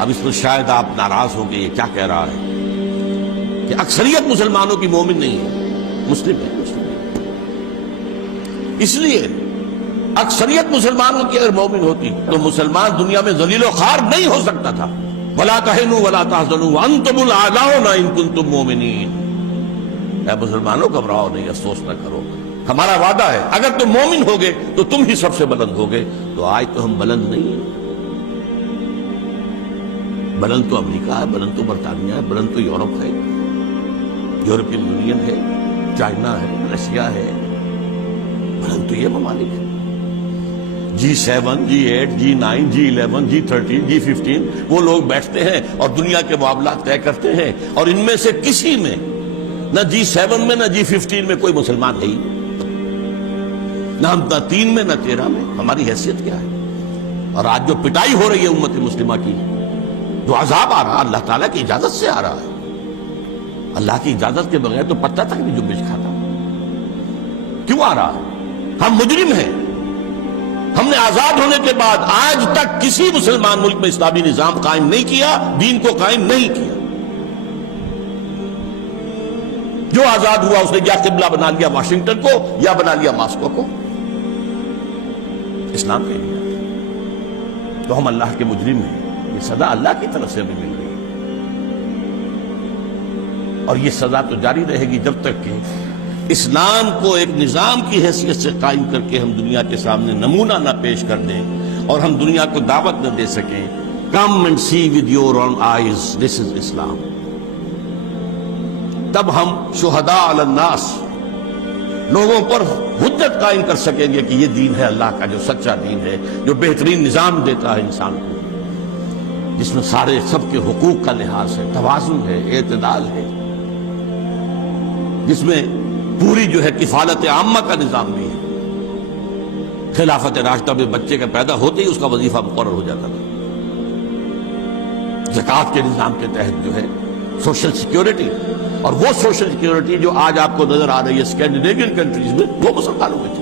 اب اس میں شاید آپ ناراض ہوں گے، یہ کیا کہہ رہا ہے کہ اکثریت مسلمانوں کی مومن نہیں ہے، مسلم ہے، مسلم ہے۔ اس لیے اکثریت مسلمانوں کی اگر مومن ہوتی تو مسلمان دنیا میں ذلیل و خوار نہیں ہو سکتا تھا۔ وَلَا تَهِنُوا وَلَا تَحْزَنُوا وَأَنْتُمُ الْأَعْلَوْنَ إِن كُنتُم مُؤْمِنِينَ۔ اے مسلمانوں گھبراؤ نہیں، افسوس نہ کرو، ہمارا وعدہ ہے اگر تم مومن ہوگے تو تم ہی سب سے بلند ہوگے۔ تو آج تو ہم بلند نہیں ہیں، بلند تو امریکہ ہے، بلند تو برطانیہ ہے، بلند تو یورپ ہے، یورپین یونین ہے، چائنا ہے، رشیا ہے، بلند تو یہ ممالک ہے۔ G7 G8 G9 G11 G13 G15 وہ لوگ بیٹھتے ہیں اور دنیا کے معاملات طے کرتے ہیں، اور ان میں سے کسی میں نہ G7 میں نہ G15 میں کوئی مسلمان ہے ہی، نہ 3 میں نہ 13 میں۔ ہماری حیثیت کیا ہے؟ اور آج جو پٹائی ہو رہی ہے امت مسلمہ کی، جو عذاب آ رہا اللہ تعالیٰ کی اجازت سے آ رہا ہے، اللہ کی اجازت کے بغیر تو پتہ تک نہیں جنبش کھاتا، کیوں آ رہا ہے؟ ہم مجرم ہیں۔ ہم نے آزاد ہونے کے بعد آج تک کسی مسلمان ملک میں اسلامی نظام قائم نہیں کیا، دین کو قائم نہیں کیا۔ جو آزاد ہوا اس نے یا قبلہ بنا لیا واشنگٹن کو یا بنا لیا ماسکو کو، اسلام کے لیے۔ تو ہم اللہ کے مجرم ہیں، یہ سزا اللہ کی طرف سے بھی مل رہی ہے، اور یہ سزا تو جاری رہے گی جب تک کہ اسلام کو ایک نظام کی حیثیت سے قائم کر کے ہم دنیا کے سامنے نمونہ نہ پیش کر دیں اور ہم دنیا کو دعوت نہ دے سکیں۔ Come and see with your own eyes, this is Islam۔ تب ہم شہداء علی الناس، لوگوں پر حجت قائم کر سکیں گے کہ یہ دین ہے اللہ کا، جو سچا دین ہے، جو بہترین نظام دیتا ہے انسان کو، جس میں سارے سب کے حقوق کا لحاظ ہے، توازن ہے، اعتدال ہے، جس میں پوری جو ہے کفالت عامہ کا نظام بھی ہے۔ خلافت راشدہ میں بچے کا پیدا ہوتے ہی اس کا وظیفہ مقرر ہو جاتا تھا۔ زکوٰۃ کے نظام کے تحت جو ہے سوشل سیکیورٹی، اور وہ سوشل سیکیورٹی جو آج آپ کو نظر آ رہی ہے اسکینڈینیوین کنٹریز میں، وہ مسلمانوں میں تھی۔